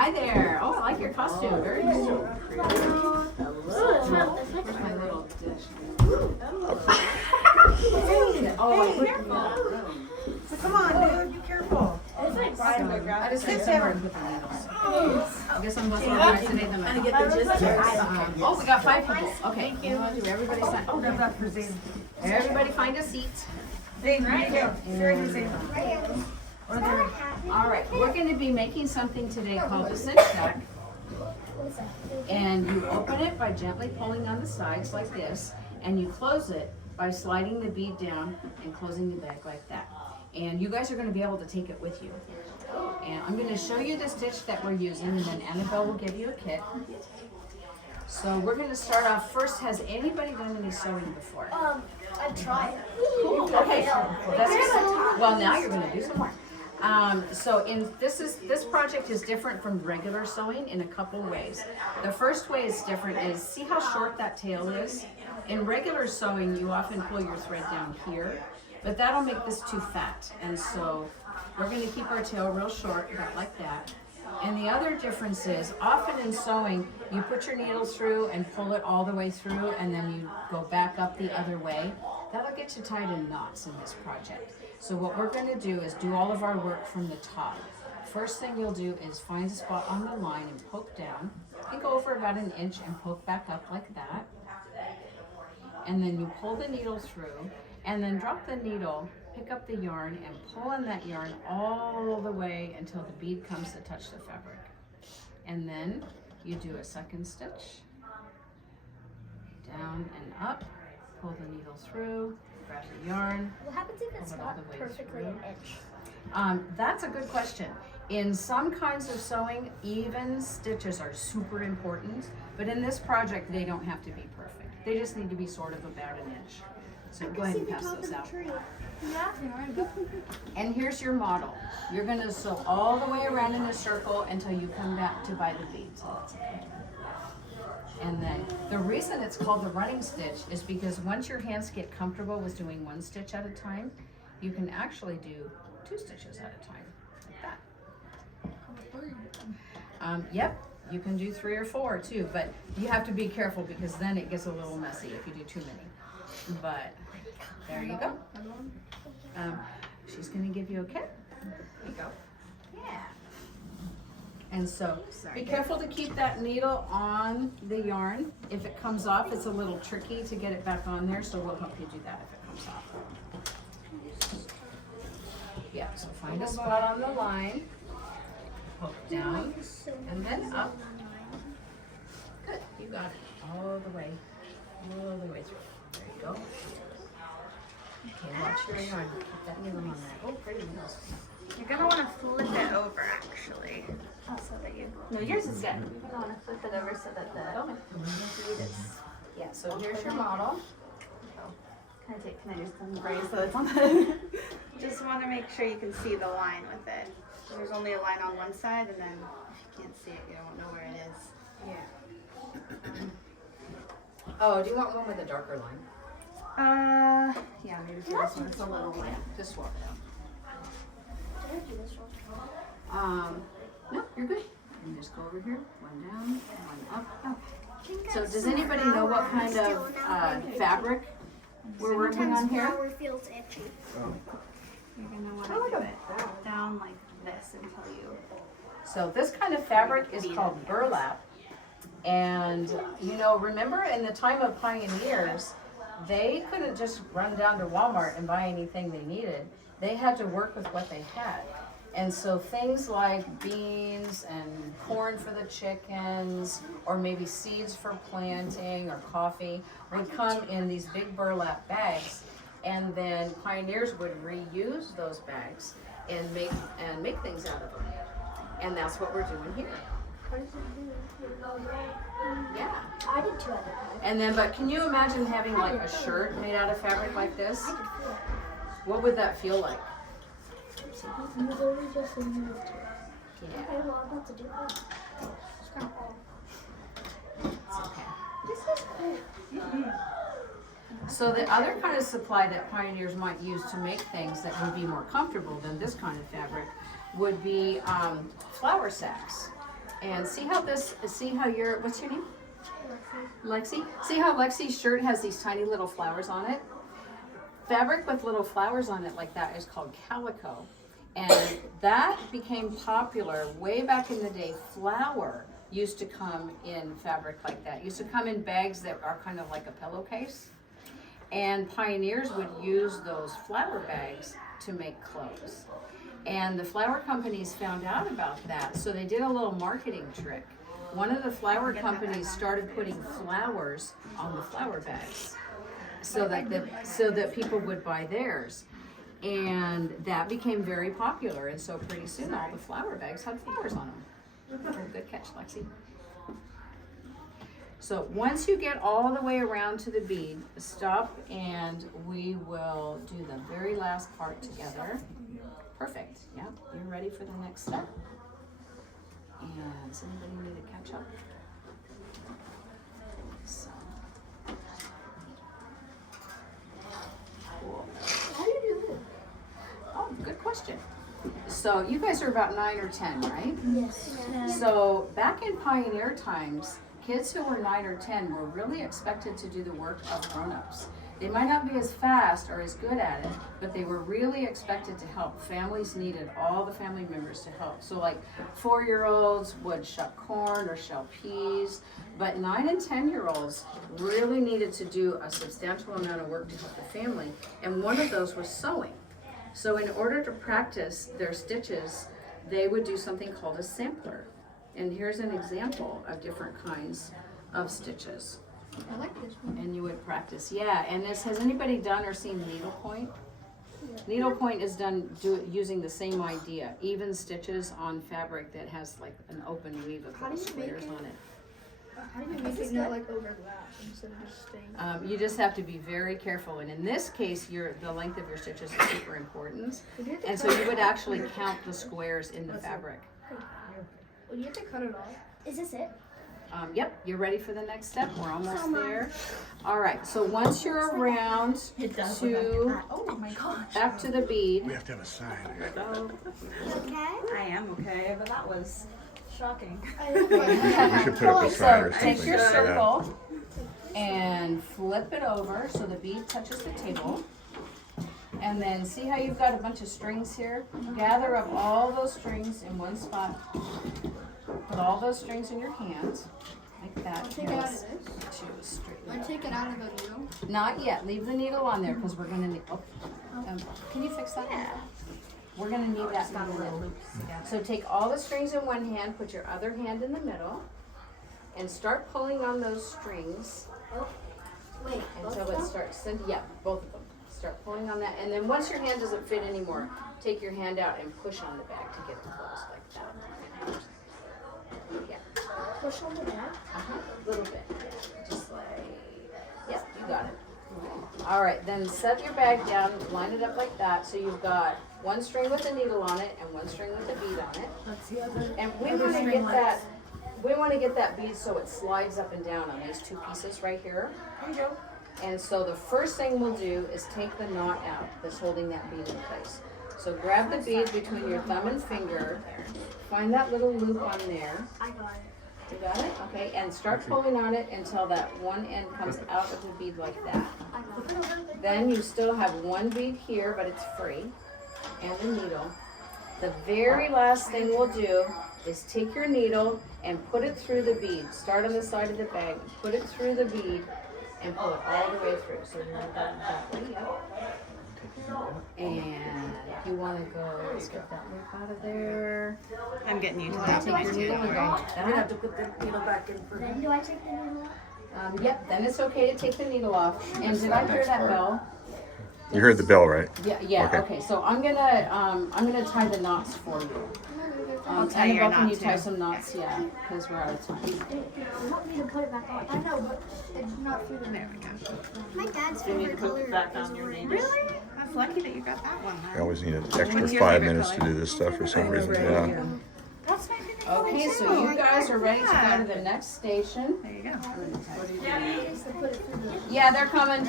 Hi there. Oh, I like your costume. Very cool. Hello. Where's my little dish? So come on, dude, be careful. I just need somewhere to put the needles. I guess I'm less organized today than I thought. Oh, we got 5 people. Okay. Thank you. Everybody sign. Oh, Grab that for Zane. everybody find a seat. Zane, right here. Here, Zane. All right, we're going to be making something today called a cinch tack. And you open it by gently pulling on the sides like this, and you close it by sliding the bead down and closing the bag like that. And you guys are going to be able to take it with you. And I'm going to show you the stitch that we're using, and then Annabelle will give you a kit. So we're going to start off first. Has anybody done any sewing before? I tried. Cool. Okay. Well, now you're going to do some more. So this project is different from regular sewing in a couple ways. The first way it's different is, see how short that tail is? In regular sewing, you often pull your thread down here, but that'll make this too fat. And so we're going to keep our tail real short, about like that. And the other difference is, often in sewing, you put your needle through and pull it all the way through, and then you go back up the other way. That'll get you tied in knots in this project. So what we're going to do is do all of our work from the top. First thing you'll do is find a spot on the line and poke down. You go over about 1 inch and poke back up like that. And then you pull the needle through, and then drop the needle, pick up the yarn, and pull on that yarn all the way until the bead comes to touch the fabric. And then you do a second stitch, down and up, pull the needle through, grab the yarn. What happens if it's not perfectly an inch? That's a good question. In some kinds of sewing, even stitches are super important, but in this project, they don't have to be perfect. They just need to be sort of about 1 inch. So go ahead and pass those out. Yeah. And here's your model. You're going to sew all the way around in a circle until you come back to buy the bead. So that's okay. And then the reason it's called the running stitch is because once your hands get comfortable with doing 1 stitch at a time, you can actually do 2 stitches at a time, like that. Yep, you can do 3 or 4 too, but you have to be careful because then it gets a little messy if you do too many. But there you go. She's going to give you a kit. There you go. Yeah. And so be careful to keep that needle on the yarn. If it comes off, it's a little tricky to get it back on there, so we'll help you do that if it comes off. Yeah, so find a spot on the line, poke down, and then up. Good, you got it all the way through. There you go. Okay, watch your yarn. Keep that needle on there. Oh, pretty needles. You're gonna want to flip it over, actually. Oh, so that you. No, yours is good. You're gonna want to flip it over so that the bead is. Yeah, so here's your model. Can I just embrace so it's on the. Just want to make sure you can see the line with it. There's only a line on one side, and then if you can't see it, you don't know where it is. Yeah. Oh, do you want one with a darker line? Yeah, maybe for this one it's a little light. Just swap it Did I do this one? No, you're good. And just go over here, 1 down, 1 up. Oh. So does anybody know what kind of fabric we're working on here? Flour feels itchy. You're gonna want to do it down like this until you. So this kind of fabric is called burlap. And you know, remember in the time of pioneers, they couldn't just run down to Walmart and buy anything they needed. They had to work with what they had. And so things like beans and corn for the chickens, or maybe seeds for planting or coffee, would come in these big burlap bags. And then pioneers would reuse those bags and make things out of them. And that's what we're doing here. Yeah. I did 2 other times. And then, but can you imagine having like a shirt made out of fabric like this? What would that feel like? You literally just removed it. Yeah. Okay, well, I'm about to do that. It's kind of It's okay. This is cool. So the other kind of supply that pioneers might use to make things that would be more comfortable than this kind of fabric would be flour sacks. And see how what's your name? Lexi. See how Lexi's shirt has these tiny little flowers on it? Fabric with little flowers on it like that is called calico. And that became popular way back in the day. Flour used to come in fabric like that. It used to come in bags that are kind of like a pillowcase. And pioneers would use those flour bags to make clothes. And the flour companies found out about that, so they did a little marketing trick. One of the flour companies started putting flowers on the flour bags so that people would buy theirs. And that became very popular, and so pretty soon all the flour bags had flowers on them. Oh, good catch, Lexi. So once you get all the way around to the bead, stop and we will do the very last part together. Perfect. Yep, you're ready for the next step. And does anybody need to catch up? So. Cool. How do you do this? Oh, good question. So you guys are about 9 or 10, right? Yes. So back in pioneer times, kids who were 9 or 10 were really expected to do the work of grown-ups. They might not be as fast or as good at it, but they were really expected to help. Families needed all the family members to help. So like 4-year-olds would shuck corn or shell peas, but 9 and 10-year-olds really needed to do a substantial amount of work to help the family, and one of those was sewing. So in order to practice their stitches, they would do something called a sampler. And here's an example of different kinds of stitches. I like this one. And you would practice, yeah. And this, has anybody done or seen needlepoint? Needlepoint is done using the same idea, even stitches on fabric that has like an open weave of little squares on it. How do you make it not like overlap instead of just staying? You just have to be very careful, and in this case, the length of your stitches is super important. And so you would actually count the squares in the fabric. Well, you have to cut it off. Is this it? Yep, you're ready for the next step. We're almost there. All right, so once you're around to Oh my gosh. back to the bead. We have to have a sign. Okay. I am okay, but that was shocking. We should put up a sign or So something. take your Yeah. circle and flip it over so the bead touches the table. And then see how you've got a bunch of strings here? Gather up all those strings in one spot. Put all those strings in your hands, like that. Take it out of this. Straighten I it up. take it out of the needle. Not yet. Leave the needle on there because we're gonna need. Can you fix that? Yeah. We're gonna need that in a minute. So take all the strings in one hand, put your other hand in the middle, and start pulling on those strings Wait. until it starts. Yeah, both of them. Start pulling on that, and then once your hand doesn't fit anymore, take your hand out and push on the bag to get it closed like that. Yeah. Push on the back. A little bit. Just like, yep, you got it. All right, then set your bag down, line it up like that, so you've got one string with a needle on it and one string with a bead on it. Let's see other. And we want to get that bead so it slides up and down on these two pieces right here. There you go. And so the first thing we'll do is take the knot out that's holding that bead in place. So grab the bead between your thumb and finger, find that little loop on there. I got it. You got it? Okay, and start pulling on it until that one end comes out of the bead like that. I got it. Then you still have one bead here, but it's free, and the needle. The very last thing we'll do is take your needle and put it through the bead. Start on the side of the bag, put it through the bead, and pull it all the way through. So you're going to go that way, yep. And you want to go, let's get that loop out of there. I'm getting you to You that want to take point your too. needle and go like We're gonna have that. to put the needle back in for Then do I take the needle off? Yep, then it's okay to take the needle off. And did I hear that bell? You heard the bell, right? Yeah, Okay. okay, so I'm gonna tie the knots for you. I'll tie your Annabelle, can knot you tie too. some knots? Yeah, because we're out of time. You want me to put it back on? I know, but it's not through the There we go. My dad's favorite color is orange. Really? That's lucky that you got that one. I Huh? always need an What's extra your 5 favorite minutes to color? do this stuff for some reason. Yeah. That's my favorite color Okay, too. so you guys are ready to go Yeah. to the next station. There you go. Just to put it through the Yeah, they're coming.